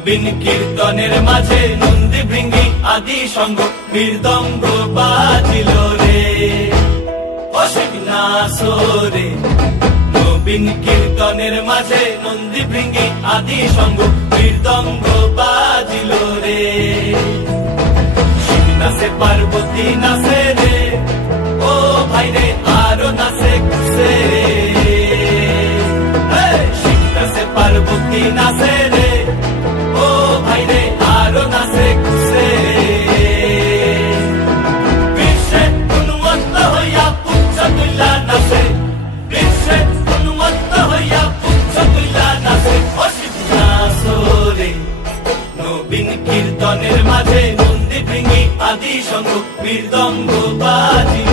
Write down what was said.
নবীন কীর্তনের মাঝে নন্দী ভৃঙ্গি আদি সঙ্গ মৃদঙ্গ বাজিল রে অসিক নাসরে। নবীন কীর্তনের মাঝে নন্দী ভৃঙ্গি আদি সঙ্গ মৃদঙ্গ বাজিল রে। শিব নাচে পার্বতী নাচে রে, ও ভাই রে আরো নাচে খুশে রে। শিব নাচে পার্বতী নাচে রে, ও ভাই রে আরো নাচে খুশে রে। বিশ্বে উন্মত্ত হইয়া পুচ্ছ তুইলা নাচে, বিশ্বে উন্মত্ত হইয়া পুচ্ছ তুইলা নাচে অসিত নাচরে। নবীন কীর্তনের মাঝে নন্দী ভৃঙ্গি আদি সঙ্গ মৃদঙ্গ বাজিল